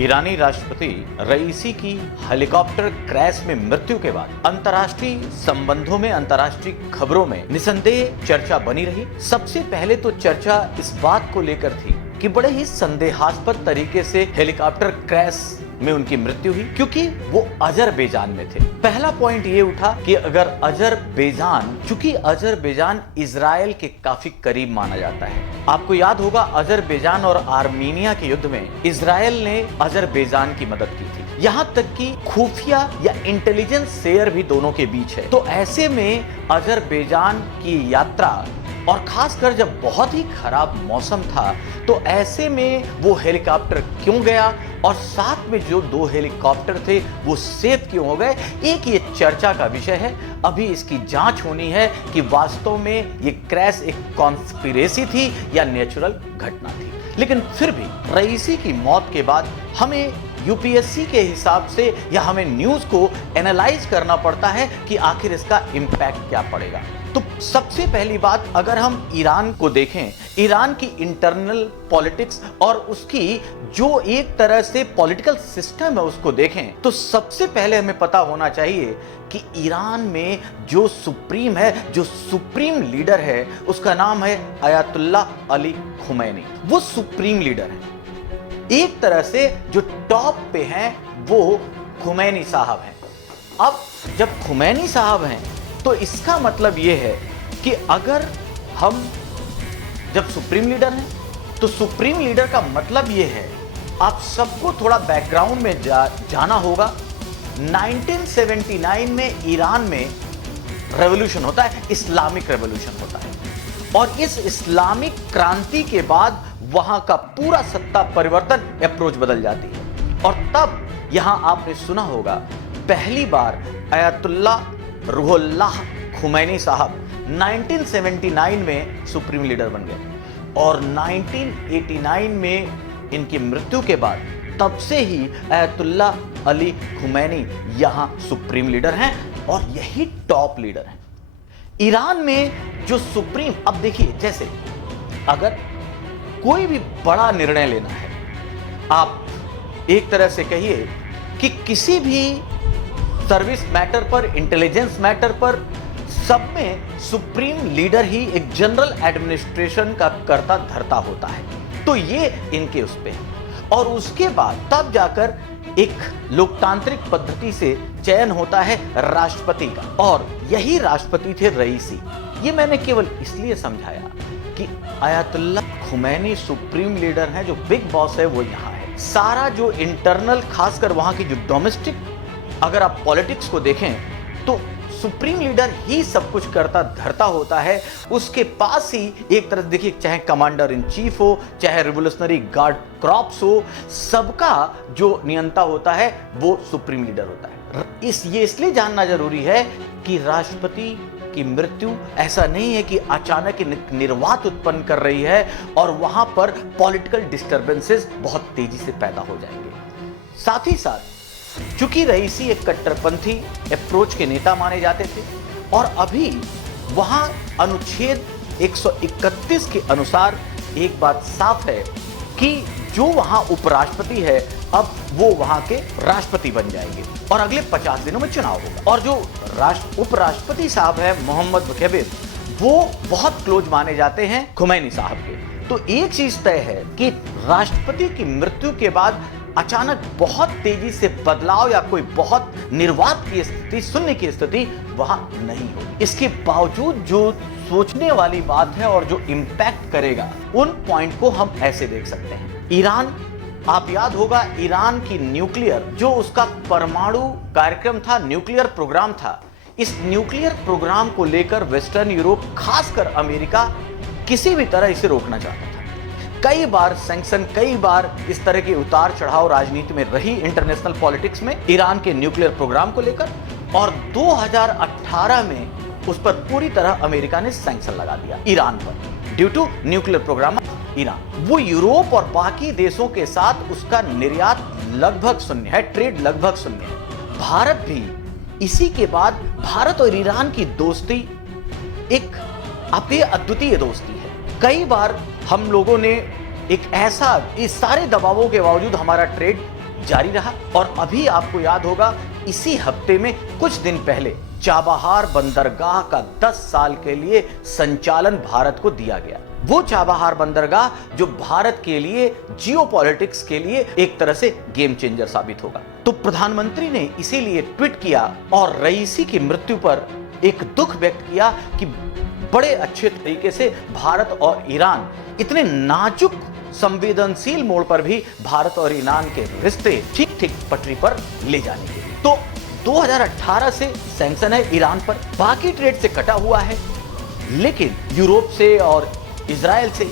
ईरानी राष्ट्रपति रईसी की helicopter crash में मृत्यु के बाद अंतर्राष्ट्रीय संबंधों में, अंतर्राष्ट्रीय खबरों में निसंदेह चर्चा बनी रही। सबसे पहले तो चर्चा इस बात को लेकर थी कि बड़े ही संदेहास्पद तरीके से हेलीकॉप्टर क्रैश में उनकी मृत्यु हुई, क्योंकि वो अजरबैजान में थे। पहला पॉइंट ये उठा कि अगर अजरबैजान, चूंकि अजरबैजान इजराइल के काफी करीब माना जाता है। आपको याद होगा अजरबैजान और आर्मीनिया के युद्ध में इजराइल ने अजरबैजान की मदद की थी, यहाँ तक कि खुफिया या इंटेलिजेंस शेयर भी दोनों के बीच है। तो ऐसे में अजरबैजान की यात्रा, और खासकर जब बहुत ही खराब मौसम था, तो ऐसे में वो हेलीकॉप्टर क्यों गया और साथ में जो दो हेलीकॉप्टर थे वो सेफ क्यों हो गए, एक ये चर्चा का विषय है। अभी इसकी जांच होनी है कि वास्तव में ये क्रैश एक कॉन्स्पिरेसी थी या नेचुरल घटना थी। लेकिन फिर भी रईसी की मौत के बाद हमें यूपीएससी के हिसाब से या हमें न्यूज़ को एनालाइज करना पड़ता है कि आखिर इसका इम्पैक्ट क्या पड़ेगा। तो सबसे पहली बात, अगर हम ईरान को देखें, ईरान की इंटरनल पॉलिटिक्स और उसकी जो एक तरह से पॉलिटिकल सिस्टम है उसको देखें, तो सबसे पहले हमें पता होना चाहिए कि ईरान में जो सुप्रीम है, जो सुप्रीम लीडर है, उसका नाम है अयातुल्लाह अली खुमैनी। वो सुप्रीम लीडर है। एक तरह से जो टॉप पे हैं वो खुमैनी साहब हैं। अब जब खुमैनी साहब हैं तो इसका मतलब यह है कि अगर हम जब सुप्रीम लीडर हैं तो सुप्रीम लीडर का मतलब यह है, आप सबको थोड़ा बैकग्राउंड में जाना होगा। 1979 में ईरान में रेवोल्यूशन होता है, इस्लामिक रेवोल्यूशन होता है, और इस इस्लामिक क्रांति के बाद वहां का पूरा सत्ता परिवर्तन, अप्रोच बदल जाती है। और तब यहां आपने सुना होगा पहली बार अयातुल्लाह रूहुल्लाह खुमैनी साहब 1979 में सुप्रीम लीडर बन गए, और 1989 में इनकी मृत्यु के बाद तब से ही अयातुल्लाह अली खुमैनी यहां सुप्रीम लीडर हैं और यही टॉप लीडर हैं ईरान में जो सुप्रीम। अब देखिए, जैसे अगर कोई भी बड़ा निर्णय लेना है, आप एक तरह से कहिए कि किसी भी सर्विस मैटर पर, इंटेलिजेंस मैटर पर, सब में सुप्रीम लीडर ही एक जनरल एडमिनिस्ट्रेशन का कर्ता धर्ता होता है। तो ये इनके उस पे है, और उसके बाद तब जाकर एक लोकतांत्रिक पद्धति से चयन होता है राष्ट्रपति का, और यही राष्ट्रपति थे रईसी। ये मैंने केवल इसलिए समझाया कि अयातुल्लाह खुमैनी सुप्रीम लीडर हैं, जो बिग बॉस है वो यहाँ है। सारा जो इंटरनल, खासकर वहां की जो डोमेस्टिक, अगर आप पॉलिटिक्स को देखें तो सुप्रीम लीडर ही सब कुछ करता धरता होता है। उसके पास ही एक तरह देखिए, चाहे कमांडर इन चीफ हो, चाहे रिवोल्यूशनरी गार्ड क्रॉप्स हो, सबका जो नियंता होता है वो सुप्रीम लीडर होता है। ये इसलिए जानना जरूरी है कि राष्ट्रपति की मृत्यु ऐसा नहीं है कि अचानक निर्वात उत्पन्न कर रही है और वहां पर पॉलिटिकल डिस्टर्बेंसेस बहुत तेजी से पैदा हो जाएंगे। साथ ही साथ चूंकि रईसी एक कट्टरपंथी अप्रोच के नेता माने जाते थे, और अभी वहां अनुच्छेद 131 के अनुसार एक बात साफ है कि जो वहां उपराष्ट्रपति है, अब वो वहां के राष्ट्रपति बन जाएंगे और अगले 50 दिनों में चुनाव होगा। और जो उपराष्ट्रपति साहब है मोहम्मद बगैर, वो बहुत क्लोज माने जाते हैं खुमैनी साहब के। तो एक चीज तय है कि राष्ट्रपति की मृत्यु के बाद अचानक बहुत तेजी से बदलाव या कोई बहुत निर्वात की स्थिति, शून्य की स्थिति वहां नहीं होगी। इसके बावजूद जो सोचने वाली बात है और जो इंपैक्ट करेगा, उन पॉइंट को हम ऐसे देख सकते हैं। ईरान, आप याद होगा, ईरान की न्यूक्लियर, जो उसका परमाणु कार्यक्रम था, न्यूक्लियर प्रोग्राम था, इस न्यूक्लियर प्रोग्राम को लेकर वेस्टर्न यूरोप, खासकर अमेरिका, किसी भी तरह इसे रोकना चाहता था। कई बार सैंक्शन, कई बार इस तरह के उतार चढ़ाव राजनीति में रही इंटरनेशनल पॉलिटिक्स में ईरान के न्यूक्लियर प्रोग्राम को लेकर, और 2018 में उस पर पूरी तरह अमेरिका ने सैंक्शन लगा दिया ईरान पर, due to nuclear programme Iran. वो यूरोप और बाकी देशों के साथ उसका निर्यात लगभग शून्य है, ट्रेड लगभग शून्य है। भारत भी इसी के बाद, भारत और ईरान की दोस्ती एक अद्वितीय दोस्ती है। कई बार हम लोगों ने एक ऐसा, इस सारे दबावों के बावजूद हमारा ट्रेड जारी रहा। और अभी आपको याद होगा, इसी हफ्ते में कुछ दिन पहले चाबहार बंदरगाह का 10 साल के लिए संचालन भारत को दिया गया। वो चाबहार बंदरगाह जो भारत के लिए जियोपॉलिटिक्स के लिए एक तरह से गेम चेंजर साबित होगा। तो प्रधानमंत्री ने इसीलिए ट्वीट किया और रईसी की मृत्यु पर एक दुख व्यक्त किया कि बड़े अच्छे तरीके से भारत और ईरान इतने नाजुक संवेदनशील मोड़ पर भी भारत और ईरान के रिश्ते ठीक ठीक पटरी पर ले जाने के लिए। तो 2018 से सैंक्शन है ईरान पर, बाकी ट्रेड से कटा हुआ है, लेकिन यूरोप से और इजराइल से।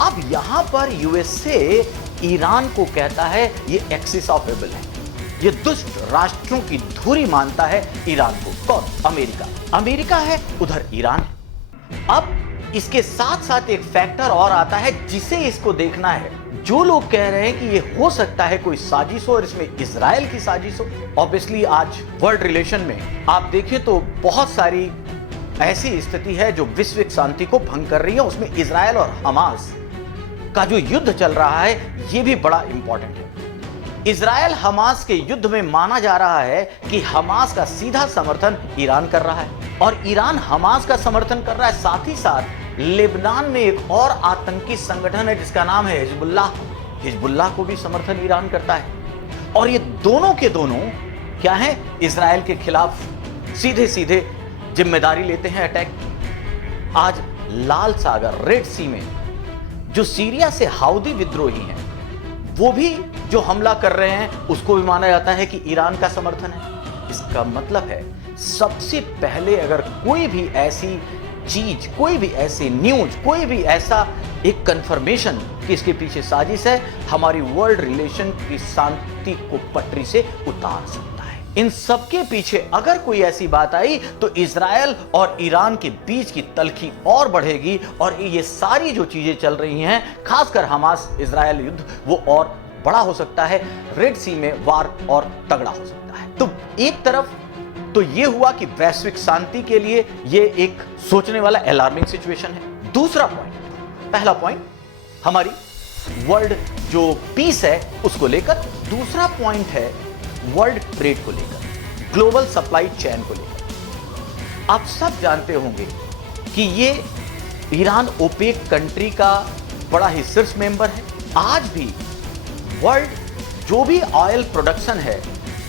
अब यहां पर यूएसए ईरान को कहता है ये एक्सिस ऑफ एबल है, ये दुष्ट राष्ट्रों की धुरी मानता है ईरान को। कौन? अमेरिका। अमेरिका है, उधर ईरान है। अब इसके साथ साथ एक फैक्टर और आता है जिसे इसको देखना है। जो लोग कह रहे हैं कि ये हो सकता है कोई साजिश हो और इसमें इजराइल की साजिश हो। ऑब्वियसली आज वर्ल्ड रिलेशन में आप देखें तो बहुत सारी ऐसी स्थिति है जो विश्व शांति को भंग कर रही है। उसमें इजराइल और हमास का जो युद्ध चल रहा है ये भी बड़ा इंपॉर्टेंट है। इजराइल हमास के युद्ध में माना जा रहा है कि हमास का सीधा समर्थन ईरान कर रहा है और ईरान हमास का समर्थन कर रहा है। साथ ही साथ लेबनान में एक और आतंकी संगठन है जिसका नाम है हिजबुल्लाह। हिजबुल्लाह को भी समर्थन ईरान करता है और ये दोनों के दोनों क्या है, इजराइल के खिलाफ सीधे सीधे जिम्मेदारी लेते हैं अटैक। आज लाल सागर, रेड सी में जो सीरिया से हाउदी विद्रोही हैं वो भी जो हमला कर रहे हैं उसको भी माना जाता है कि ईरान का समर्थन है। इसका मतलब है सबसे पहले अगर कोई भी ऐसी चीज, कोई भी ऐसी न्यूज, कोई भी ऐसा एक कंफर्मेशन कि इसके पीछे साजिश है, हमारी वर्ल्ड रिलेशन की शांति को पटरी से उतार सकता है। इन सबके पीछे अगर कोई ऐसी बात आई तो इजराइल और ईरान के बीच की तल्खी और बढ़ेगी और ये सारी जो चीजें चल रही हैं, खासकर हमास इजराइल युद्ध, वो और बड़ा हो सकता है। रेड सी में वार और तगड़ा हो सकता है। तो एक तरफ तो ये हुआ कि वैश्विक शांति के लिए ये एक सोचने वाला अलार्मिंग सिचुएशन है। दूसरा पॉइंट, पहला पॉइंट हमारी वर्ल्ड जो पीस है उसको लेकर, दूसरा पॉइंट है वर्ल्ड ट्रेड को लेकर, ग्लोबल सप्लाई चेन को लेकर। आप सब जानते होंगे कि ये ईरान ओपेक कंट्री का बड़ा ही शीर्ष मेंबर है। आज भी वर्ल्ड जो भी ऑयल प्रोडक्शन है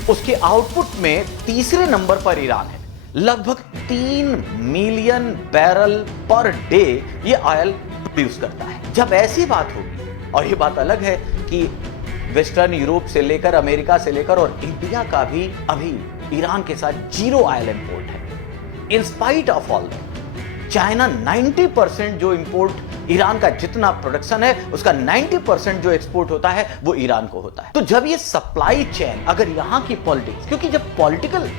उसके आउटपुट में तीसरे नंबर पर ईरान है। लगभग 3 मिलियन बैरल पर डे ये ऑयल प्रोड्यूस करता है। जब ऐसी बात होगी, और ये बात अलग है कि वेस्टर्न यूरोप से लेकर, अमेरिका से लेकर और इंडिया का भी अभी ईरान के साथ जीरो ऑयल इंपोर्ट है। In spite of all that, China 90% जो इंपोर्ट, ईरान का जितना प्रोडक्शन है उसका 90% जो एक्सपोर्ट होता है वो ईरान को होता है। तो जब ये सप्लाई चेन, अगर यहां की पॉलिटिक्स, क्योंकि जब पॉलिटिकल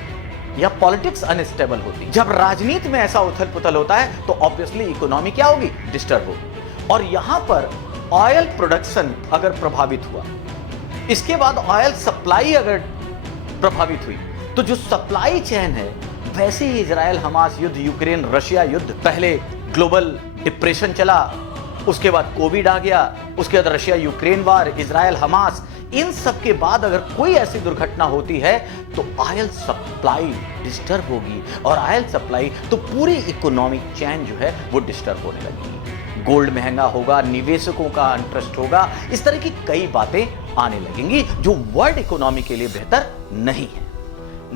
या पॉलिटिक्स अनस्टेबल होती, जब राजनीति में ऐसा उथल पुथल होता है तो ऑब्वियसली इकोनॉमी क्या होगी, डिस्टर्ब होगी। और यहां पर ऑयल प्रोडक्शन अगर प्रभावित हुआ, इसके बाद ऑयल सप्लाई अगर प्रभावित हुई, तो जो सप्लाई चेन है, वैसे ही इजराइल हमास युद्ध, यूक्रेन रशिया युद्ध, पहले ग्लोबल डिप्रेशन चला, उसके बाद कोविड आ गया, उसके बाद Russia Ukraine war, Israel Hamas, इन सब के बाद अगर कोई ऐसी दुर्घटना होती है तो ऑयल सप्लाई डिस्टर्ब होगी और ऑयल सप्लाई तो पूरी इकोनॉमिक चेन जो है वो डिस्टर्ब होने लगेगी। गोल्ड महंगा होगा, निवेशकों का इंटरेस्ट होगा, इस तरह की कई बातें आने लगेंगी जो वर्ल्ड इकोनॉमी के लिए बेहतर नहीं है।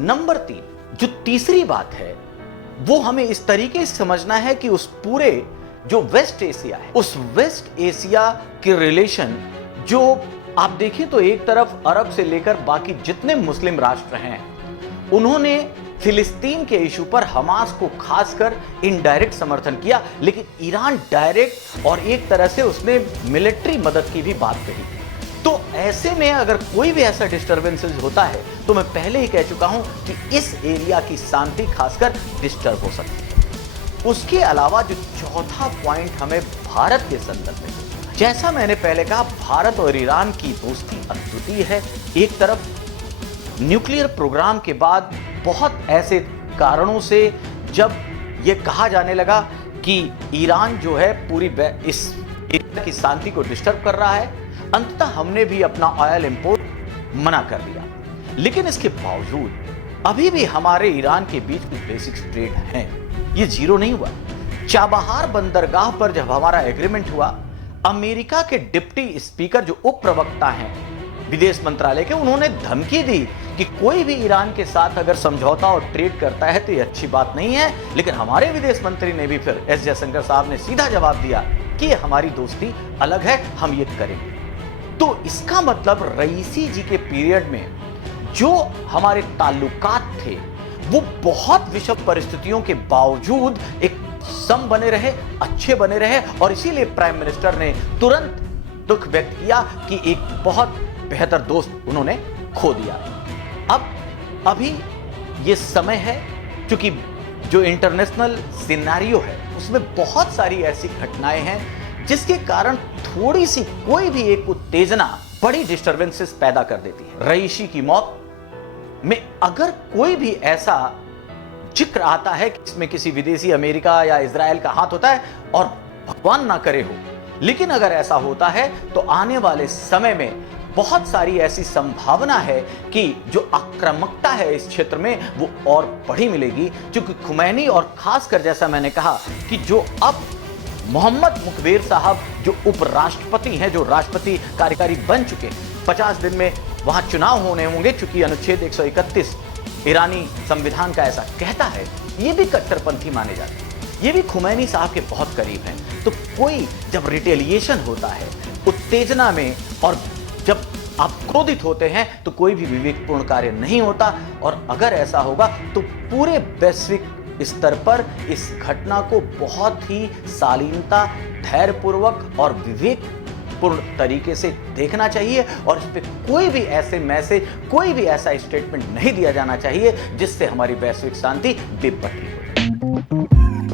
नंबर 3, जो तीसरी बात है वो हमें इस तरीके से समझना है कि उस पूरे जो वेस्ट एशिया है, उस वेस्ट एशिया के रिलेशन, जो आप देखें तो एक तरफ अरब से लेकर बाकी जितने मुस्लिम राष्ट्र हैं, उन्होंने फिलिस्तीन के इशू पर हमास को खासकर इनडायरेक्ट समर्थन किया, लेकिन ईरान डायरेक्ट और एक तरह से उसने मिलिट्री मदद की भी बात कही। तो ऐसे में अगर कोई भी ऐसा डिस्टर्बेंसेस होता है तो मैं पहले ही कह चुका हूं कि इस एरिया की शांति खासकर डिस्टर्ब हो सकती है। उसके अलावा जो चौथा पॉइंट हमें भारत के संदर्भ में, जैसा मैंने पहले कहा, भारत और ईरान की दोस्ती अद्वितीय है। एक तरफ न्यूक्लियर प्रोग्राम के बाद बहुत ऐसे कारणों से जब यह कहा जाने लगा कि ईरान जो है पूरी इस की शांति को डिस्टर्ब कर रहा है। अंततः हमने भी अपना ऑयल इंपोर्ट मना कर दिया, लेकिन इसके बावजूद अभी भी हमारे ईरान के बीच कुछ बेसिक ट्रेड हैं, ये जीरो नहीं हुआ। चाबहार बंदरगाह पर जब हमारा एग्रीमेंट हुआ, अमेरिका के डिप्टी स्पीकर जो उप प्रवक्ता हैं विदेश मंत्रालय के, उन्होंने धमकी दी कि कोई भी ईरान के साथ अगर समझौता और ट्रेड करता है तो ये अच्छी बात नहीं है। लेकिन हमारे विदेश मंत्री ने भी फिर एस जयशंकर साहब ने सीधा जवाब दिया कि ये हमारी दोस्ती अलग है, हम ये करेंगे। तो इसका मतलब रईसी जी के पीरियड में जो हमारे ताल्लुकात थे वो बहुत विषम परिस्थितियों के बावजूद एक सम बने रहे, अच्छे बने रहे, और इसीलिए प्राइम मिनिस्टर ने तुरंत दुख व्यक्त किया कि एक बहुत बेहतर दोस्त उन्होंने खो दिया। अब अभी ये समय है, क्योंकि जो इंटरनेशनल सिनेरियो है उसमें बहुत सारी ऐसी घटनाएं हैं जिसके कारण थोड़ी सी कोई भी एक उत्तेजना बड़ी डिस्टर्बेंसेस पैदा कर देती है। रईसी की मौत में अगर कोई भी ऐसा जिक्र आता है कि इसमें किसी विदेशी अमेरिका या इजराइल का हाथ होता है, और भगवान ना करे हो, लेकिन अगर ऐसा होता है तो आने वाले समय में बहुत सारी ऐसी संभावना है कि जो आक्रामकता है इस क्षेत्र में वो और बढ़ी मिलेगी। क्योंकि खुमैनी और खासकर जैसा मैंने कहा कि जो अब मोहम्मद मुकबेर साहब जो उपराष्ट्रपति हैं, जो राष्ट्रपति कार्यकारी बन चुके, 50 दिन में वहां चुनाव होने होंगे, चूंकि अनुच्छेद 131 ईरानी संविधान का ऐसा कहता है, ये भी कट्टरपंथी माने जाते हैं, ये भी खुमैनी साहब के बहुत करीब हैं। तो कोई जब रिटेलिएशन होता है उत्तेजना में, और जब आप क्रोधित होते हैं तो कोई भी विवेकपूर्ण कार्य नहीं होता, और अगर ऐसा होगा तो पूरे वैश्विक स्तर पर इस घटना को बहुत ही शालीनता, धैर्यपूर्वक और विवेकपूर्ण तरीके से देखना चाहिए, और इस पे कोई भी ऐसे मैसेज, कोई भी ऐसा स्टेटमेंट नहीं दिया जाना चाहिए जिससे हमारी वैश्विक शांति बेपटरी हो।